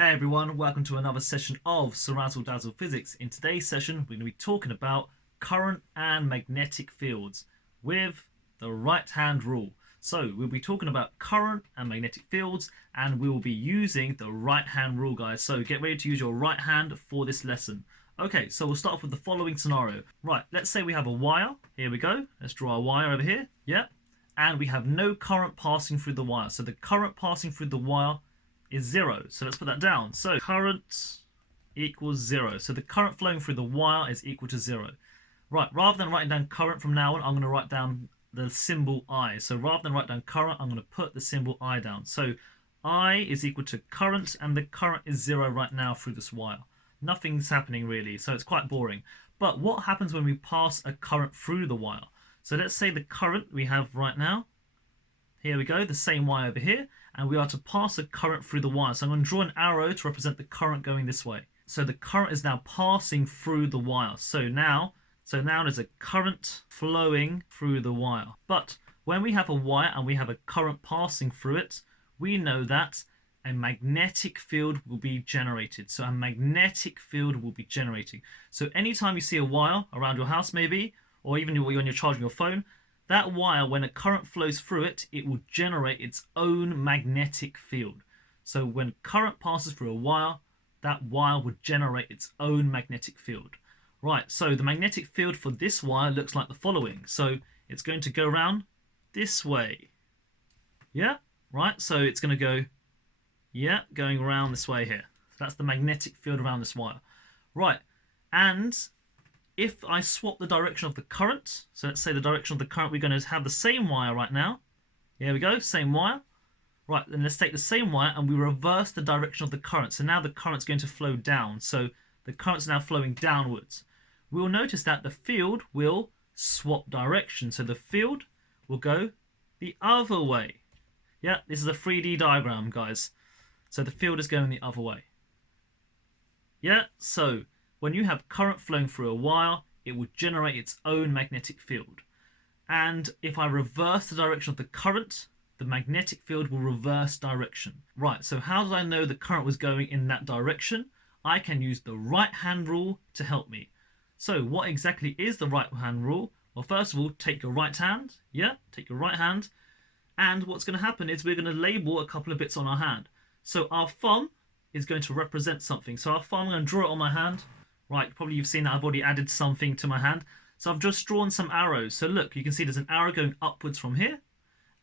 Hey everyone, welcome to another session of Serazzle Dazzle Physics. In today's session, we're going to be talking about current and magnetic fields with the right-hand rule. So we'll be talking about current and magnetic fields, and we will be using the right-hand rule, guys. So get ready to use your right hand for this lesson. Okay, so we'll start off with the following scenario. Right, let's say we have a wire. Here we go. Let's draw a wire over here. Yeah. And we have no current passing through the wire. So the current passing through the wire is 0. So let's put that down. So current equals 0. So the current flowing through the wire is equal to 0. Right, rather than writing down current from now on, I'm going to write down the symbol I. So rather than write down current, I'm going to put the symbol I down. So I is equal to current, and the current is 0 right now through this wire. Nothing's happening really, so it's quite boring. But what happens when we pass a current through the wire? So let's say the current we have right now, here we go, the same wire over here, and we are to pass a current through the wire. So I'm going to draw an arrow to represent the current going this way. So the current is now passing through the wire. So now there's a current flowing through the wire. But when we have a wire and we have a current passing through it, we know that a magnetic field will be generated. So a magnetic field will be generating. So anytime you see a wire around your house maybe, or even when you're charging your phone, that wire, when a current flows through it, it will generate its own magnetic field. So when current passes through a wire, that wire would generate its own magnetic field. Right, so the magnetic field for this wire looks like the following. So it's going to go around this way. Yeah, right, so it's going to go, yeah, going around this way here. So that's the magnetic field around this wire. Right, and if I swap the direction of the current, so let's say the direction of the current, we're going to have the same wire right now. Here we go, same wire. Right, then let's take the same wire and we reverse the direction of the current. So now the current's going to flow down. So the current's now flowing downwards. We'll notice that the field will swap direction. So the field will go the other way. Yeah, this is a 3D diagram, guys. So the field is going the other way. Yeah, so when you have current flowing through a wire, it will generate its own magnetic field. And if I reverse the direction of the current, the magnetic field will reverse direction. Right, so how did I know the current was going in that direction? I can use the right-hand rule to help me. So what exactly is the right-hand rule? Well, first of all, take your right hand. Yeah, take your right hand. And what's going to happen is we're going to label a couple of bits on our hand. So our thumb is going to represent something. So our thumb, I'm going to draw it on my hand. Right, probably you've seen that I've already added something to my hand. So I've just drawn some arrows. So look, you can see there's an arrow going upwards from here.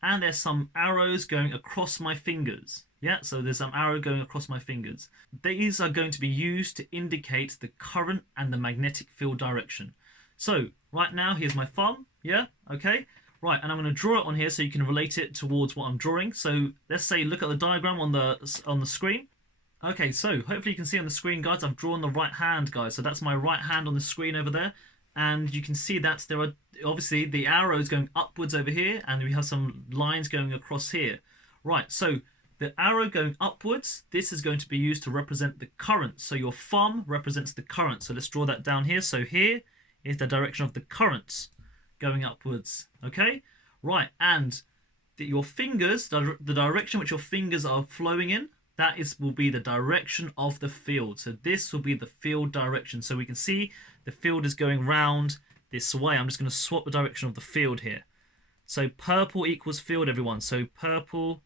And there's some arrows going across my fingers. Yeah, so there's some arrow going across my fingers. These are going to be used to indicate the current and the magnetic field direction. So right now, here's my thumb. Yeah, okay. Right, and I'm going to draw it on here so you can relate it towards what I'm drawing. So let's say, look at the diagram on the screen. Okay, so hopefully you can see on the screen, guys, I've drawn the right hand, guys. So that's my right hand on the screen over there. And you can see that there are obviously the arrows going upwards over here, and we have some lines going across here. Right, so the arrow going upwards, this is going to be used to represent the current. So your thumb represents the current. So let's draw that down here. So here is the direction of the current going upwards. Okay, right, and your fingers, the direction which your fingers are flowing in, will be the direction of the field. So this will be the field direction. So we can see the field is going round this way. I'm just going to swap the direction of the field here. So purple equals field, everyone. So purple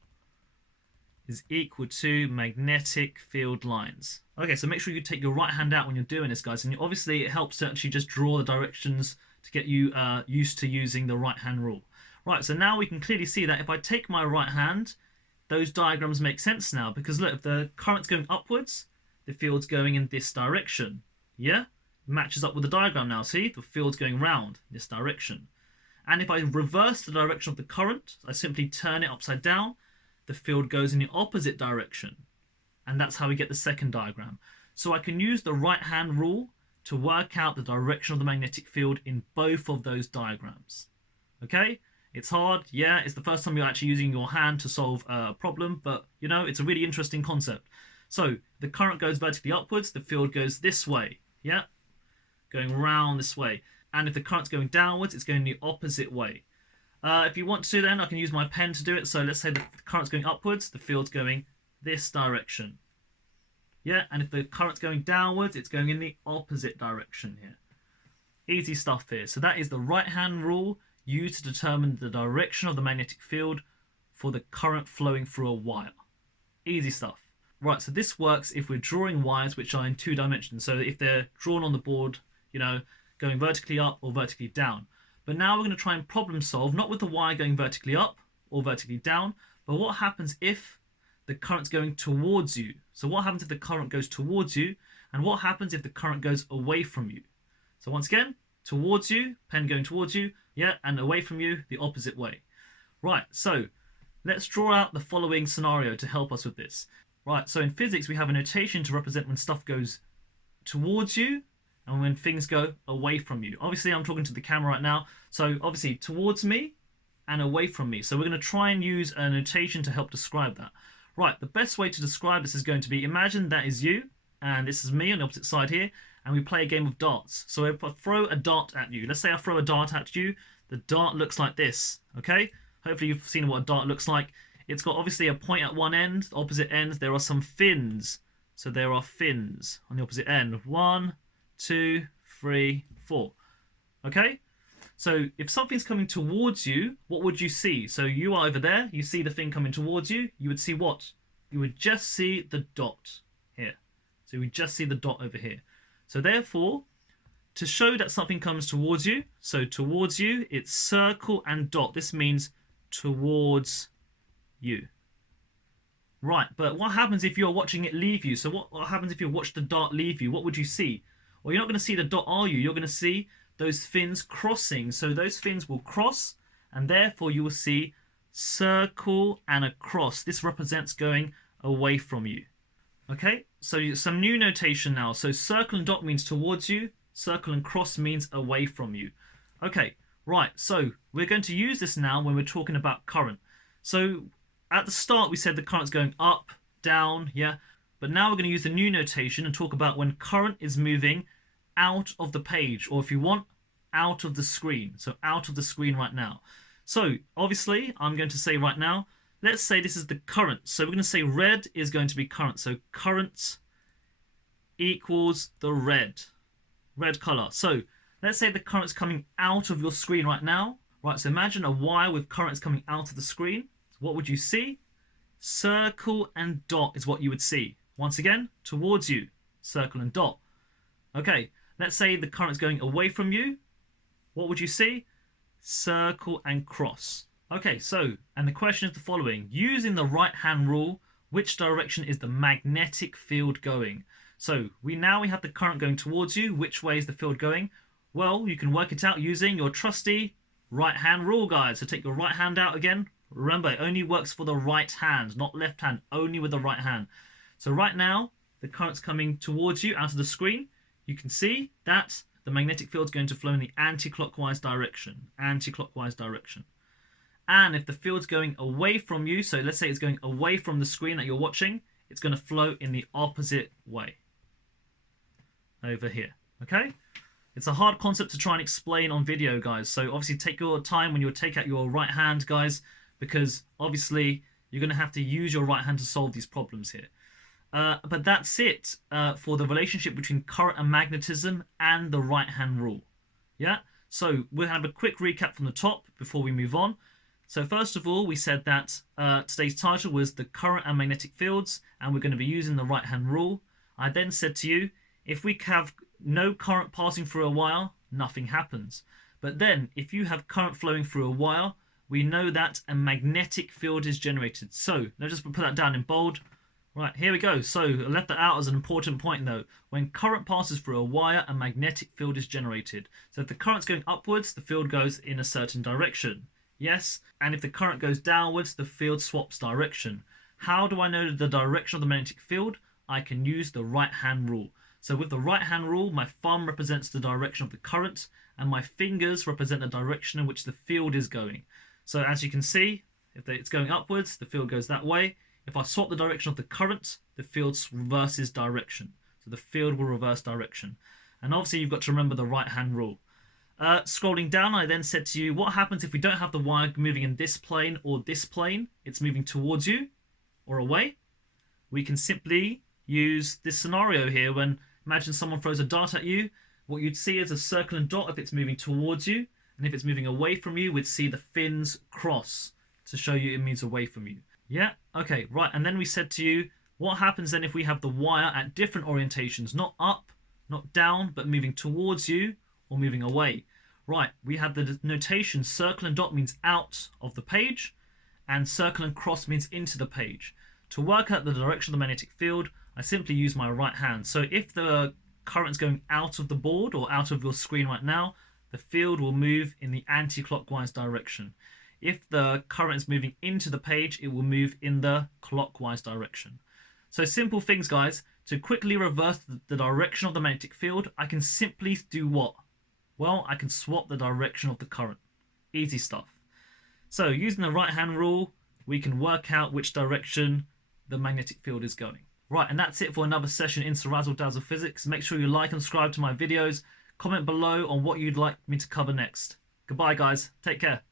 is equal to magnetic field lines. Okay, so make sure you take your right hand out when you're doing this, guys. And obviously it helps to actually just draw the directions to get you used to using the right hand rule. Right, so now we can clearly see that if I take my right hand, those diagrams make sense now, because look, if the current's going upwards, the field's going in this direction. Yeah, matches up with the diagram now. See, the field's going round this direction. And if I reverse the direction of the current, I simply turn it upside down, the field goes in the opposite direction. And that's how we get the second diagram. So I can use the right hand rule to work out the direction of the magnetic field in both of those diagrams. Okay? It's hard, yeah, it's the first time you're actually using your hand to solve a problem, but, you know, it's a really interesting concept. So, the current goes vertically upwards, the field goes this way, yeah, going round this way. And if the current's going downwards, it's going the opposite way. If you want to, then, I can use my pen to do it. So, let's say the current's going upwards, the field's going this direction. Yeah, and if the current's going downwards, it's going in the opposite direction here. Easy stuff here. So that is the right-hand rule used to determine the direction of the magnetic field for the current flowing through a wire. Easy stuff. Right, so this works if we're drawing wires which are in 2 dimensions. So if they're drawn on the board, you know, going vertically up or vertically down. But now we're going to try and problem solve, not with the wire going vertically up or vertically down, but what happens if the current's going towards you. So what happens if the current goes towards you, and what happens if the current goes away from you? So once again, towards you, pen going towards you, yeah, and away from you, the opposite way. Right, so let's draw out the following scenario to help us with this. Right, so in physics, we have a notation to represent when stuff goes towards you and when things go away from you. Obviously, I'm talking to the camera right now, so obviously towards me and away from me. So we're going to try and use a notation to help describe that. Right, the best way to describe this is going to be, imagine that is you, and this is me on the opposite side here, and we play a game of darts. So if I throw a dart at you, let's say I throw a dart at you, the dart looks like this, okay? Hopefully you've seen what a dart looks like. It's got obviously a point at one end, opposite ends, there are some fins. So there are fins on the opposite end. 1, 2, 3, 4. Okay? So if something's coming towards you, what would you see? So you are over there, you see the thing coming towards you, you would see what? You would just see the dot here. So you would just see the dot over here. So therefore, to show that something comes towards you, so towards you, it's circle and dot. This means towards you. Right, but what happens if you're watching it leave you? So what happens if you watch the dart leave you? What would you see? Well, you're not going to see the dot, are you? You're going to see those fins crossing. So those fins will cross, and therefore you will see circle and a cross. This represents going away from you. Okay, so some new notation now. So circle and dot means towards you. Circle and cross means away from you. Okay, right, so we're going to use this now when we're talking about current. So at the start we said the current's going up, down, yeah? But now we're going to use the new notation and talk about when current is moving out of the page, or if you want, out of the screen. So out of the screen right now. So obviously I'm going to say right now, let's say this is the current. So we're going to say red is going to be current. So current equals the red color. So let's say the current's coming out of your screen right now. Right, so imagine a wire with currents coming out of the screen. So what would you see? Circle and dot is what you would see. Once again, towards you, circle and dot. Okay, let's say the current's going away from you. What would you see? Circle and cross. Okay, so, and the question is the following. Using the right-hand rule, which direction is the magnetic field going? So we have the current going towards you. Which way is the field going? Well, you can work it out using your trusty right-hand rule, guys. So take your right hand out again. Remember, it only works for the right hand, not left hand, only with the right hand. So right now, the current's coming towards you out of the screen. You can see that the magnetic field is going to flow in the anti-clockwise direction. Anti-clockwise direction. And if the field's going away from you, so let's say it's going away from the screen that you're watching, it's going to flow in the opposite way. Over here, okay? It's a hard concept to try and explain on video, guys. So obviously take your time when you take out your right hand, guys, because obviously you're going to have to use your right hand to solve these problems here. But that's it for the relationship between current and magnetism and the right hand rule. Yeah? So we'll have a quick recap from the top before we move on. So first of all, we said that today's title was the current and magnetic fields, and we're going to be using the right hand rule. I then said to you, if we have no current passing through a wire, nothing happens. But then, if you have current flowing through a wire, we know that a magnetic field is generated. So, let's just put that down in bold. Right, here we go. So, I left that out as an important point though. When current passes through a wire, a magnetic field is generated. So, if the current's going upwards, the field goes in a certain direction. Yes, and if the current goes downwards, the field swaps direction. How do I know the direction of the magnetic field? I can use the right-hand rule. So with the right-hand rule, my thumb represents the direction of the current, and my fingers represent the direction in which the field is going. So as you can see, if it's going upwards, the field goes that way. If I swap the direction of the current, the field reverses direction. So the field will reverse direction. And obviously you've got to remember the right-hand rule. Scrolling down, I then said to you, what happens if we don't have the wire moving in this plane or this plane? It's moving towards you or away. We can simply use this scenario here when imagine someone throws a dart at you. What you'd see is a circle and dot if it's moving towards you, and if it's moving away from you, we'd see the fins cross to show you it moves away from you. Yeah, okay, right. And then we said to you, what happens then if we have the wire at different orientations, not up, not down, but moving towards you or moving away? Right, we had the notation circle and dot means out of the page, and circle and cross means into the page. To work out the direction of the magnetic field, I simply use my right hand. So if the current's going out of the board or out of your screen right now, the field will move in the anti-clockwise direction. If the current is moving into the page, it will move in the clockwise direction. So simple things, guys. To quickly reverse the direction of the magnetic field, I can simply do what? Well, I can swap the direction of the current. Easy stuff. So using the right hand rule, we can work out which direction the magnetic field is going. Right, and that's it for another session in Razzle Dazzle Physics. Make sure you like and subscribe to my videos. Comment below on what you'd like me to cover next. Goodbye, guys. Take care.